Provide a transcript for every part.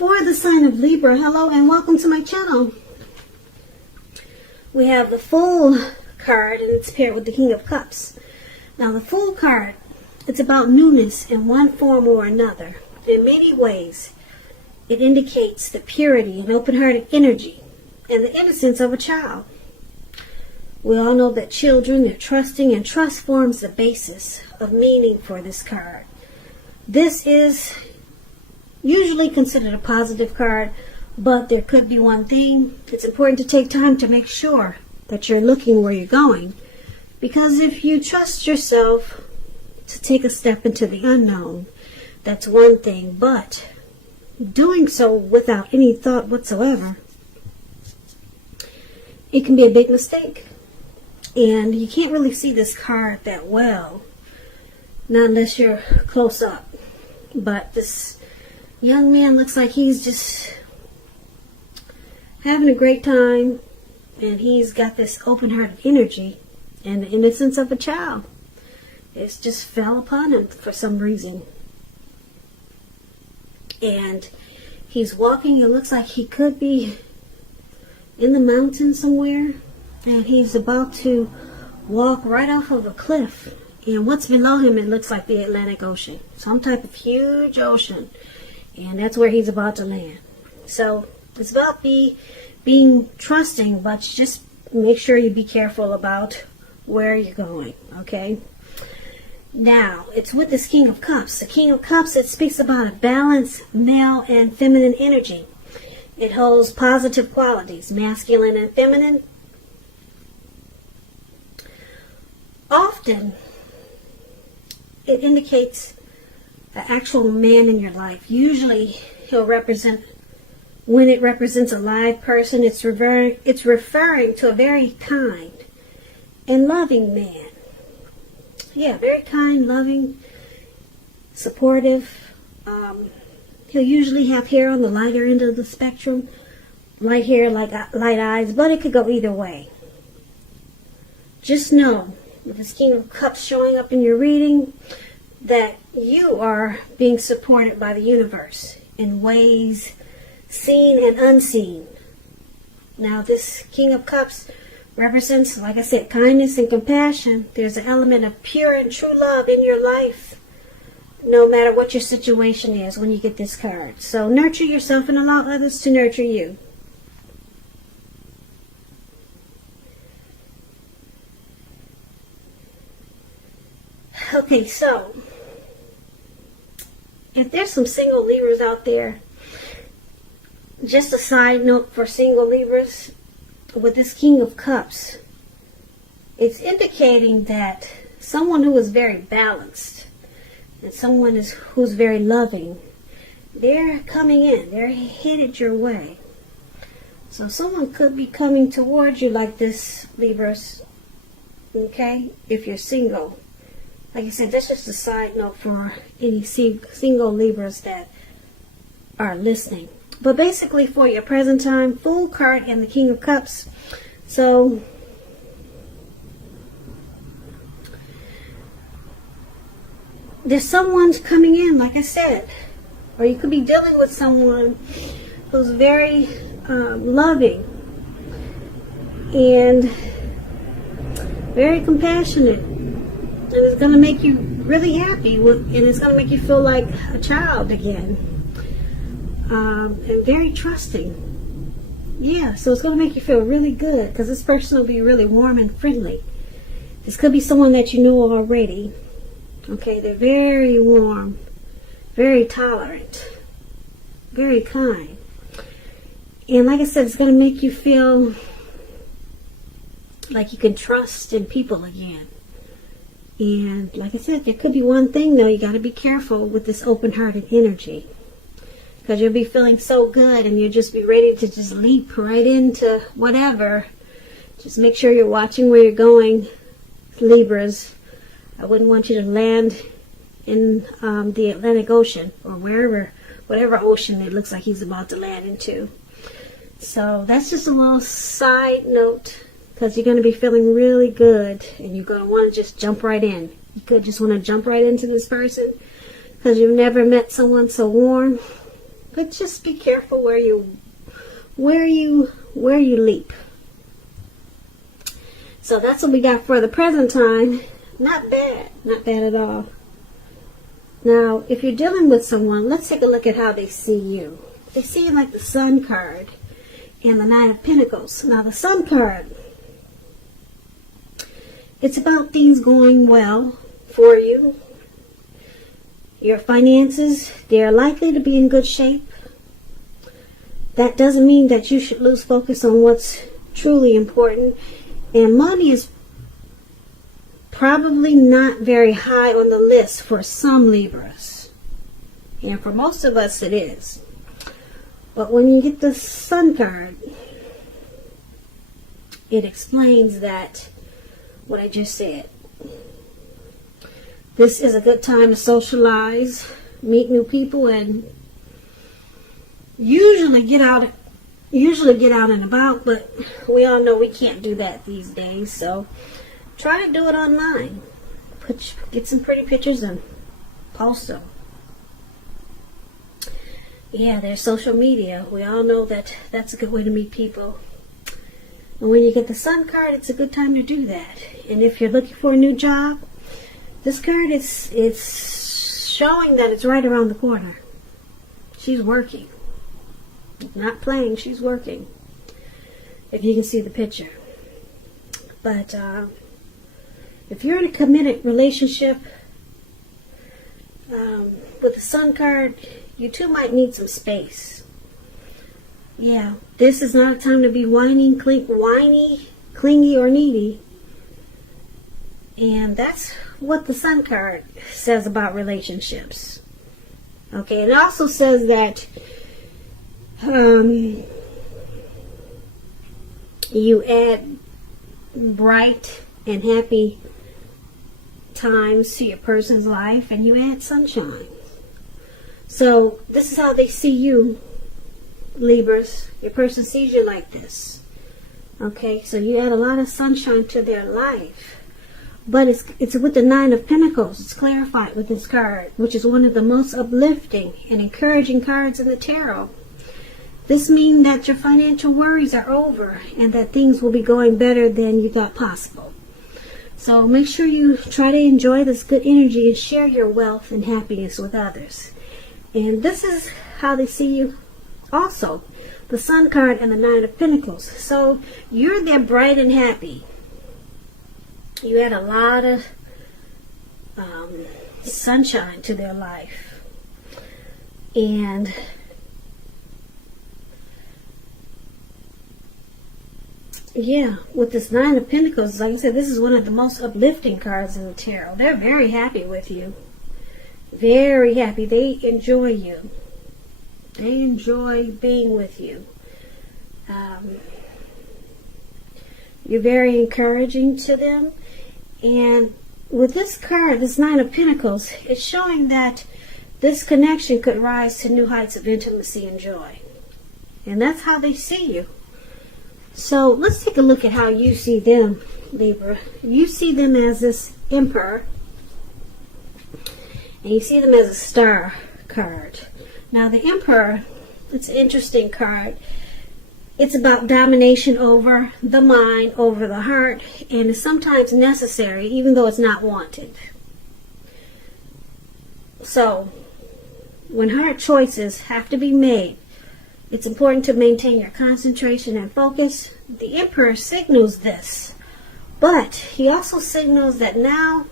For the sign of Libra, hello and welcome to my channel. We have the Fool card and it's paired with the King of Cups. Now the Fool card, it's about newness in one form or another. In many ways, it indicates the purity and open-hearted energy and the innocence of a child. We all know that children are trusting, and trust forms the basis of meaning for this card. This is usually considered a positive card, but there could be one thing. It's important to take time to make sure that you're looking where you're going, because if you trust yourself to take a step into the unknown, that's one thing, but doing so without any thought whatsoever, it can be a big mistake. And you can't really see this card that well, not unless you're close up. But this young man looks like he's just having a great time, and he's got this open-hearted energy and the innocence of a child. It's just fell upon him for some reason. And he's walking. It looks like he could be in the mountains somewhere, and he's about to walk right off of a cliff. And what's below him, it looks like the Atlantic Ocean, some type of huge ocean, and that's where he's about to land. So it's about being trusting, but just make sure you be careful about where you're going, okay? Now, it's with this King of Cups. The King of Cups, it speaks about a balanced male and feminine energy. It holds positive qualities, masculine and feminine. Often, it indicates the actual man in your life. Usually, he'll represent, when it represents a live person, it's referring to a very kind and loving man. Yeah, very kind, loving, supportive. He'll usually have hair on the lighter end of the spectrum. Light hair, light eyes, but it could go either way. Just know, with this King of Cups showing up in your reading, that you are being supported by the universe in ways seen and unseen. Now, this King of Cups represents, like I said, kindness and compassion. There's an element of pure and true love in your life, no matter what your situation is when you get this card. So nurture yourself and allow others to nurture you. Okay, so if there's some single Libras out there, just a side note for single Libras, with this King of Cups, it's indicating that someone who is very balanced and someone who's very loving, they're coming in, they're headed your way. So someone could be coming towards you like this, Libras, okay, if you're single. Like I said, that's just a side note for any single Libras that are listening. But basically, for your present time, Fool card and the King of Cups. So there's someone coming in, like I said, or you could be dealing with someone who's very loving and very compassionate. And it's going to make you really happy, and it's going to make you feel like a child again. And very trusting. Yeah, so it's going to make you feel really good, because this person will be really warm and friendly. This could be someone that you know already. Okay, they're very warm, very tolerant, very kind. And like I said, it's going to make you feel like you can trust in people again. And like I said, there could be one thing though, you got to be careful with this open-hearted energy, because you'll be feeling so good and you'll just be ready to just leap right into whatever. Just make sure you're watching where you're going, Libras. I wouldn't want you to land in the Atlantic Ocean or whatever ocean it looks like he's about to land into. So that's just a little side note, because you're going to be feeling really good and you're going to want to just jump right in. You could just want to jump right into this person because you've never met someone so warm But just be careful where you leap. So that's what we got for the present time. Not bad. Not bad at all. Now, if you're dealing with someone, let's take a look at how they see you. They see you like the Sun card and the Nine of Pentacles. Now, the Sun card, it's about things going well for you. Your finances, they're likely to be in good shape. That doesn't mean that you should lose focus on what's truly important. And money is probably not very high on the list for some Libras. And for most of us it is. But when you get the Sun card, it explains that what I just said. This is a good time to socialize, meet new people, and usually get out and about, but we all know we can't do that these days, so try to do it online. Get some pretty pictures and post them. Yeah, there's social media. We all know that that's a good way to meet people. And when you get the Sun card, it's a good time to do that. And if you're looking for a new job, this card it's showing that it's right around the corner. She's working. Not playing, she's working. If you can see the picture. But if you're in a committed relationship with the Sun card, you two might need some space. Yeah, this is not a time to be whiny, clingy, or needy. And that's what the Sun card says about relationships. Okay, it also says that you add bright and happy times to your person's life, and you add sunshine. So this is how they see you, Libras. Your person sees you like this. Okay, so you add a lot of sunshine to their life. But it's with the Nine of Pentacles. It's clarified with this card, which is one of the most uplifting and encouraging cards in the tarot. This means that your financial worries are over and that things will be going better than you thought possible. So make sure you try to enjoy this good energy and share your wealth and happiness with others. And this is how they see you also. The Sun card and the Nine of Pentacles. So you're there bright and happy. You add a lot of sunshine to their life. And yeah, with this Nine of Pentacles, like I said, this is one of the most uplifting cards in the tarot. They're very happy with you. Very happy. They enjoy you. They enjoy being with you. You're very encouraging to them. And with this card, this Nine of Pentacles, it's showing that this connection could rise to new heights of intimacy and joy. And that's how they see you. So let's take a look at how you see them, Libra. You see them as this Emperor. And you see them as a Star card. Now the Emperor, it's an interesting card. It's about domination over the mind, over the heart, and is sometimes necessary, even though it's not wanted. So, when hard choices have to be made, it's important to maintain your concentration and focus. The Emperor signals this, but he also signals that now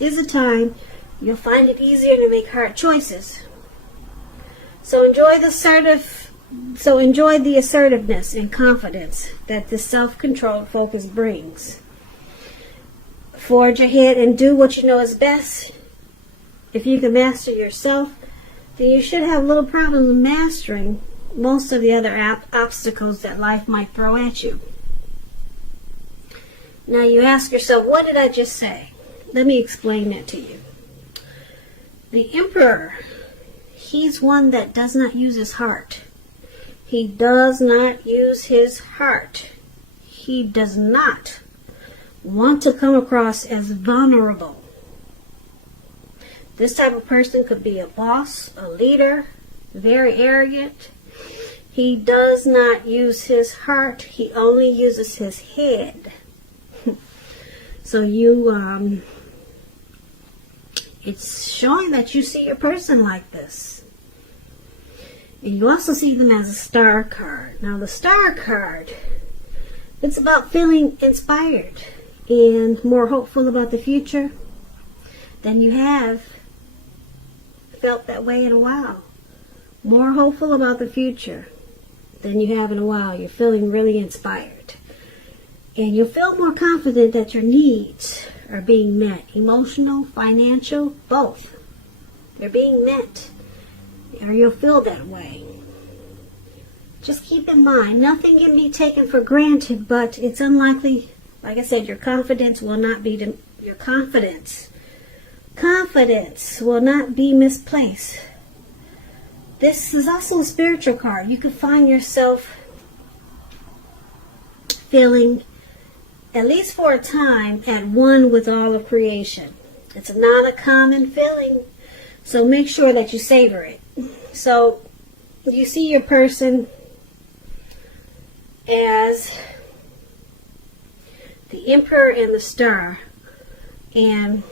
is a time you'll find it easier to make hard choices. So enjoy the assertiveness and confidence that this self-controlled focus brings. Forge ahead and do what you know is best. If you can master yourself, then you should have little problem mastering most of the other obstacles that life might throw at you. Now you ask yourself, what did I just say? Let me explain that to you. The Emperor, he's one that does not use his heart. He does not use his heart. He does not want to come across as vulnerable. This type of person could be a boss, a leader, very arrogant. He does not use his heart. He only uses his head. So you, it's showing that you see your person like this. And you also see them as a star card. Now the star card, it's about feeling inspired and more hopeful about the future than you have felt that way in a while. More hopeful about the future than you have in a while. You're feeling really inspired. And you'll feel more confident that your needs are being met. Emotional, financial, both. They're being met. Or you'll feel that way. Just keep in mind, nothing can be taken for granted, but it's unlikely, like I said, your confidence will not be, your confidence will not be misplaced. This is also a spiritual card. You can find yourself feeling, at least for a time, at one with all of creation. It's not a common feeling, so make sure that you savor it. So you see your person as the Emperor and the Star, and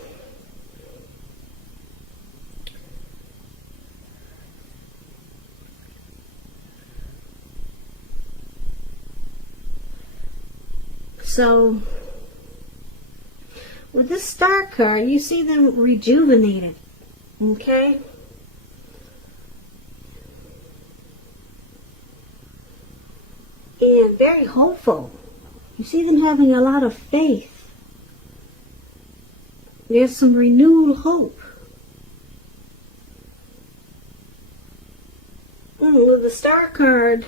so with this Star card, you see them rejuvenated, okay? And very hopeful. You see them having a lot of faith. There's some renewed hope. With the Star card,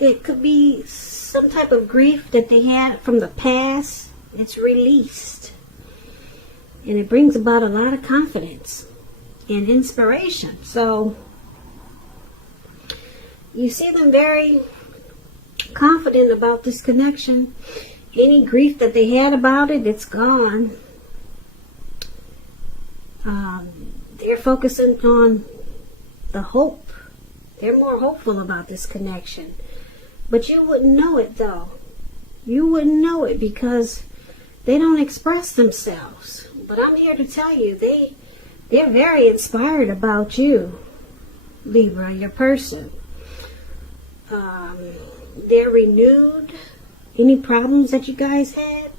it could be some type of grief that they had from the past. It's released. And it brings about a lot of confidence and inspiration. So you see them very confident about this connection. Any grief that they had about it, it's gone. They're focusing on the hope. They're more hopeful about this connection. But you wouldn't know it, though. You wouldn't know it because they don't express themselves. But I'm here to tell you, they're very inspired about you, Libra, your person. They're renewed. Any problems that you guys had,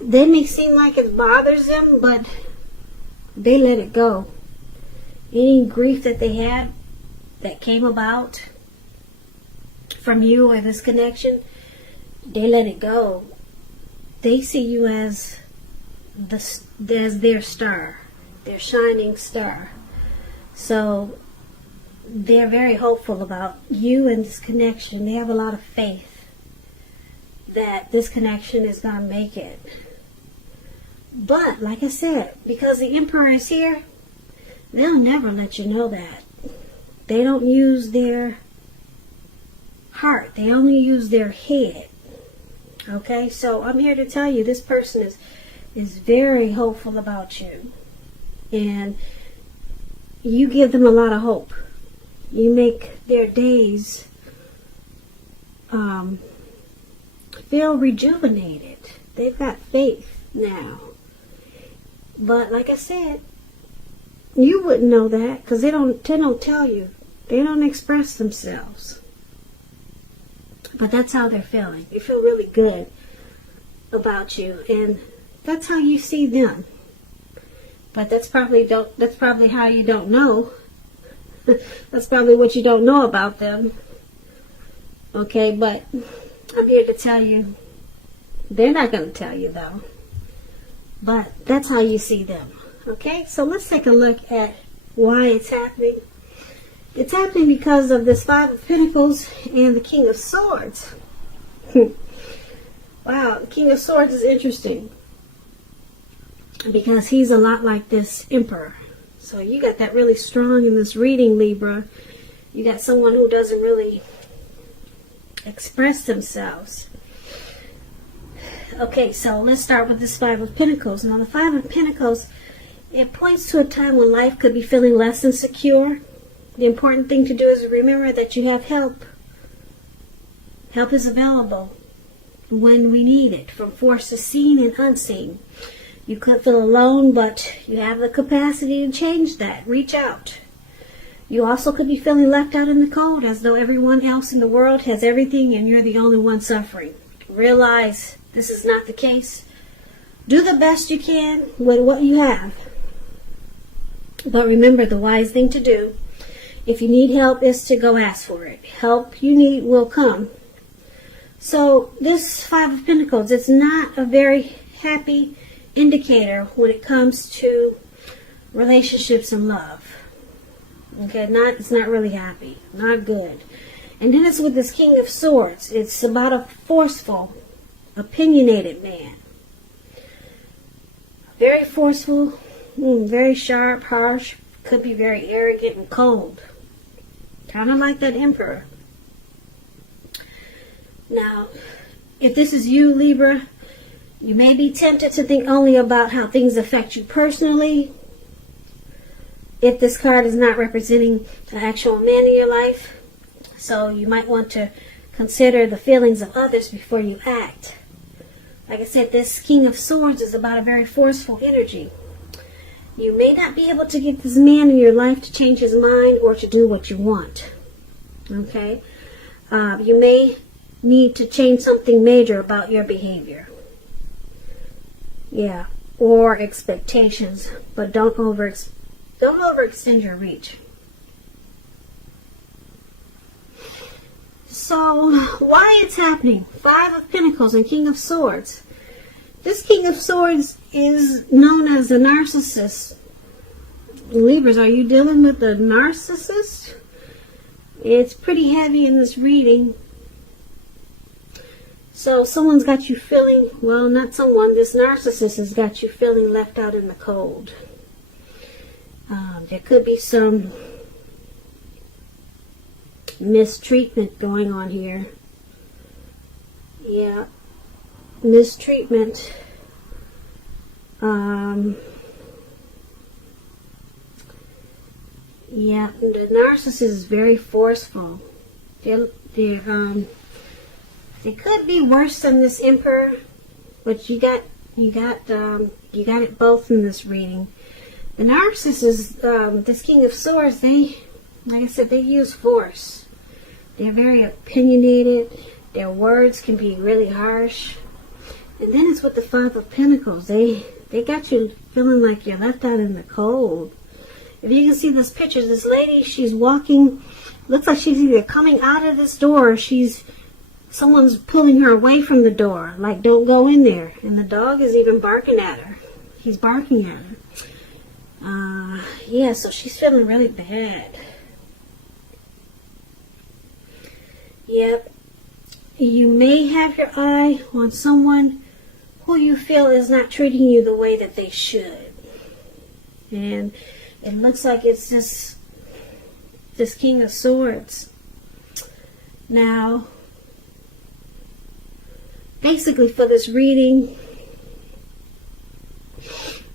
they may seem like it bothers them, but they let it go. Any grief that they had that came about from you or this connection, they let it go. They see you as their star, their shining star. So they're very hopeful about you and this connection. They have a lot of faith that this connection is going to make it. But, like I said, because the Emperor is here, they'll never let you know that. They don't use their heart. They only use their head. Okay? So I'm here to tell you this person is very hopeful about you. And you give them a lot of hope. You make their days feel rejuvenated. They've got faith now. But like I said, you wouldn't know that because they don't tell you. They don't express themselves. But that's how they're feeling. They feel really good about you, and that's how you see them. But that's probably how you don't know. That's probably what you don't know about them. Okay, but I'm here to tell you, they're not going to tell you though. But that's how you see them. Okay, so let's take a look at why it's happening. It's happening because of this Five of Pentacles and the King of Swords. Wow, the King of Swords is interesting because he's a lot like this Emperor. So you got that really strong in this reading, Libra. You got someone who doesn't really express themselves. Okay, so let's start with this Five of Pentacles. Now the Five of Pentacles It points to a time when life could be feeling less than secure. The important thing to do is remember that you have help. Help is available when we need it, from forces seen and unseen. You could feel alone, but you have the capacity to change that. Reach out. You also could be feeling left out in the cold, as though everyone else in the world has everything and you're the only one suffering. Realize this is not the case. Do the best you can with what you have. But remember, the wise thing to do, if you need help, is to go ask for it. Help you need will come. So this Five of Pentacles, it's not a very happy indicator when it comes to relationships and love. Okay, it's not really happy, not good. And then it's with this King of Swords. It's about a forceful, opinionated man. Very forceful, very sharp, harsh, could be very arrogant and cold. Kind of like that Emperor. Now, if this is you, Libra, you may be tempted to think only about how things affect you personally. If this card is not representing the actual man in your life, so you might want to consider the feelings of others before you act. Like I said, this King of Swords is about a very forceful energy. You may not be able to get this man in your life to change his mind or to do what you want. Okay? You may need to change something major about your behavior. Yeah. Or expectations. But don't overextend your reach. So, why it's happening? Five of Pentacles and King of Swords. This King of Swords is known as a narcissist. Libras, are you dealing with a narcissist? It's pretty heavy in this reading. So, someone's got you feeling, well, not someone, this narcissist has got you feeling left out in the cold. There could be some mistreatment going on here. Yeah, mistreatment. Yeah, the narcissist is very forceful. They could be worse than this Emperor, but you got it both in this reading. The narcissist is this King of Swords. They, like I said, they use force. They're very opinionated. Their words can be really harsh. And then it's with the Five of Pentacles. They got you feeling like you're left out in the cold. If you can see this picture, this lady, she's walking. Looks like she's either coming out of this door or someone's pulling her away from the door. Like, don't go in there. And the dog is even barking at her. He's barking at her. Yeah, so she's feeling really bad. Yep. You may have your eye on someone who you feel is not treating you the way that they should. And it looks like it's this King of Swords. Now, basically for this reading,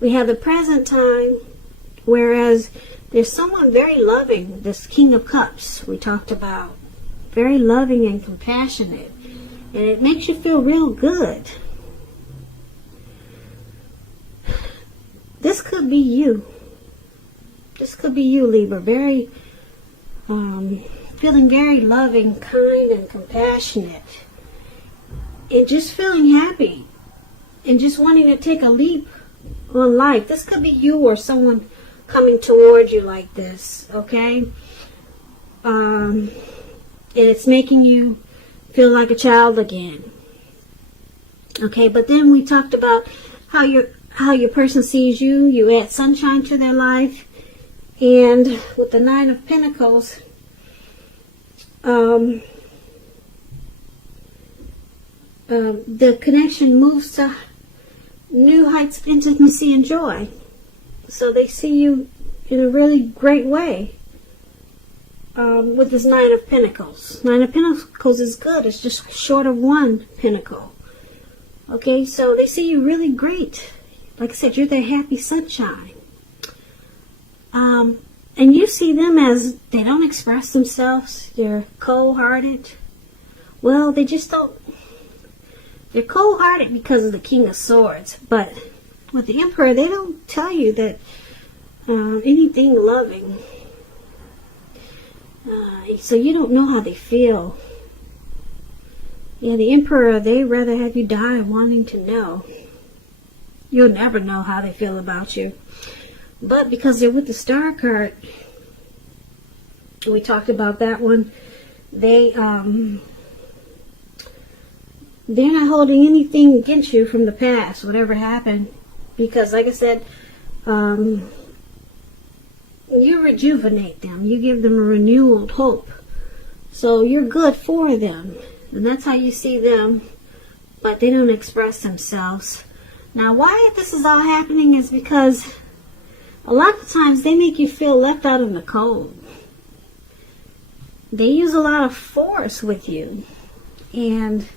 we have the present time, whereas there's someone very loving, this King of Cups we talked about. Very loving and compassionate. And it makes you feel real good. This could be you. This could be you, Libra. Very, feeling very loving, kind, and compassionate. And just feeling happy. And just wanting to take a leap on life. This could be you or someone coming toward you like this, okay? And it's making you feel like a child again. Okay, but then we talked about how your person sees you. You add sunshine to their life. And with the Nine of Pentacles, the connection moves to new heights of intimacy and joy. So they see you in a really great way. With this Nine of Pentacles. Nine of Pentacles is good. It's just short of one pentacle. Okay, so they see you really great. Like I said, you're their happy sunshine. And you see them as they don't express themselves. They're cold-hearted. Well, they just don't. They're cold-hearted because of the King of Swords. But with the Emperor, they don't tell you that anything loving. So you don't know how they feel. Yeah, the Emperor, they rather have you die wanting to know. You'll never know how they feel about you. But because they're with the Star card, we talked about that one, they're not holding anything against you from the past, whatever happened. Because, like I said, you rejuvenate them. You give them a renewed hope. So you're good for them. And that's how you see them. But they don't express themselves. Now, why this is all happening is because a lot of times they make you feel left out in the cold. They use a lot of force with you. And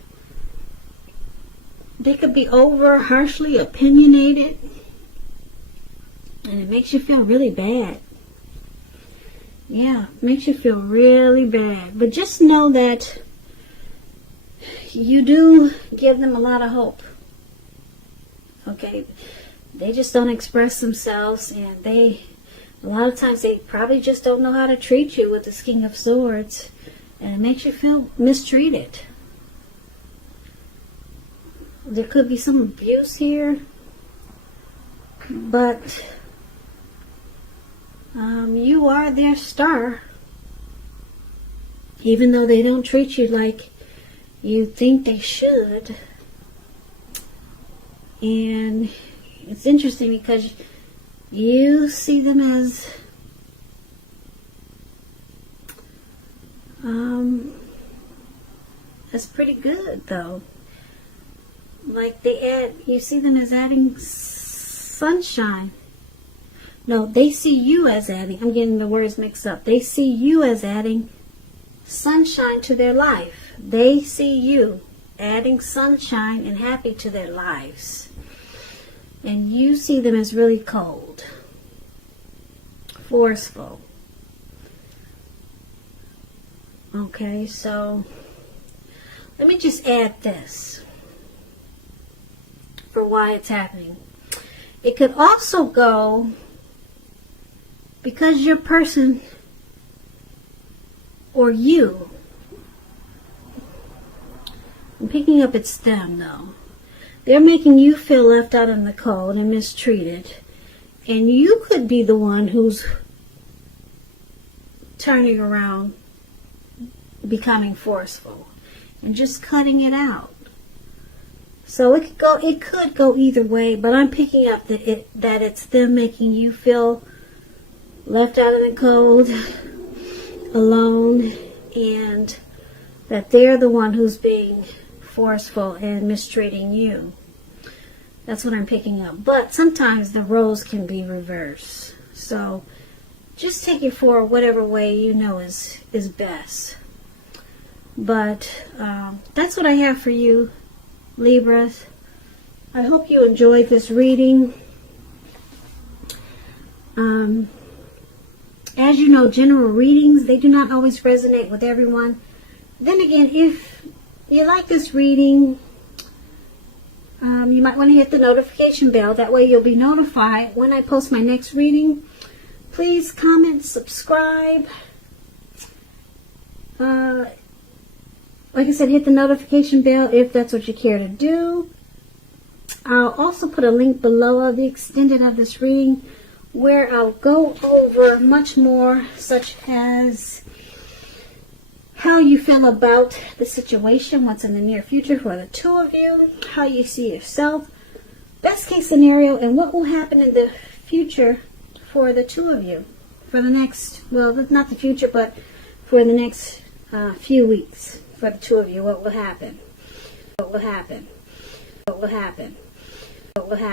they could be over harshly opinionated. And it makes you feel really bad. Yeah, it makes you feel really bad. But just know that you do give them a lot of hope. Okay? They just don't express themselves, and a lot of times they probably just don't know how to treat you with this King of Swords, and it makes you feel mistreated. There could be some abuse here, but you are their star, even though they don't treat you like you think they should. And it's interesting because you see them as that's pretty good, though. Like you see them as adding sunshine. No, they see you as adding, I'm getting the words mixed up. They see you as adding sunshine to their life. They see you adding sunshine and happy to their lives. And you see them as really cold, forceful. Okay, so let me just add this for why it's happening. It could also go because your person or you, I'm picking up it's them though. They're making you feel left out in the cold and mistreated. And you could be the one who's turning around, becoming forceful, and just cutting it out. So it could go either way, but I'm picking up that it's them making you feel left out in the cold, alone, and that they're the one who's being forceful and mistreating you. That's what I'm picking up. But sometimes the roles can be reversed. So just take it for whatever way you know is best. But that's what I have for you, Libras. I hope you enjoyed this reading. As you know, general readings, they do not always resonate with everyone. Then again, if you like this reading, you might want to hit the notification bell. That way you'll be notified when I post my next reading. Please comment, subscribe. Like I said, hit the notification bell if that's what you care to do. I'll also put a link below of the extended of this reading where I'll go over much more, such as how you feel about the situation, what's in the near future for the two of you, how you see yourself, best case scenario, and what will happen in the future for the two of you. For the next, well, not the future, but for the next few weeks for the two of you, what will happen? What will happen? What will happen? What will happen?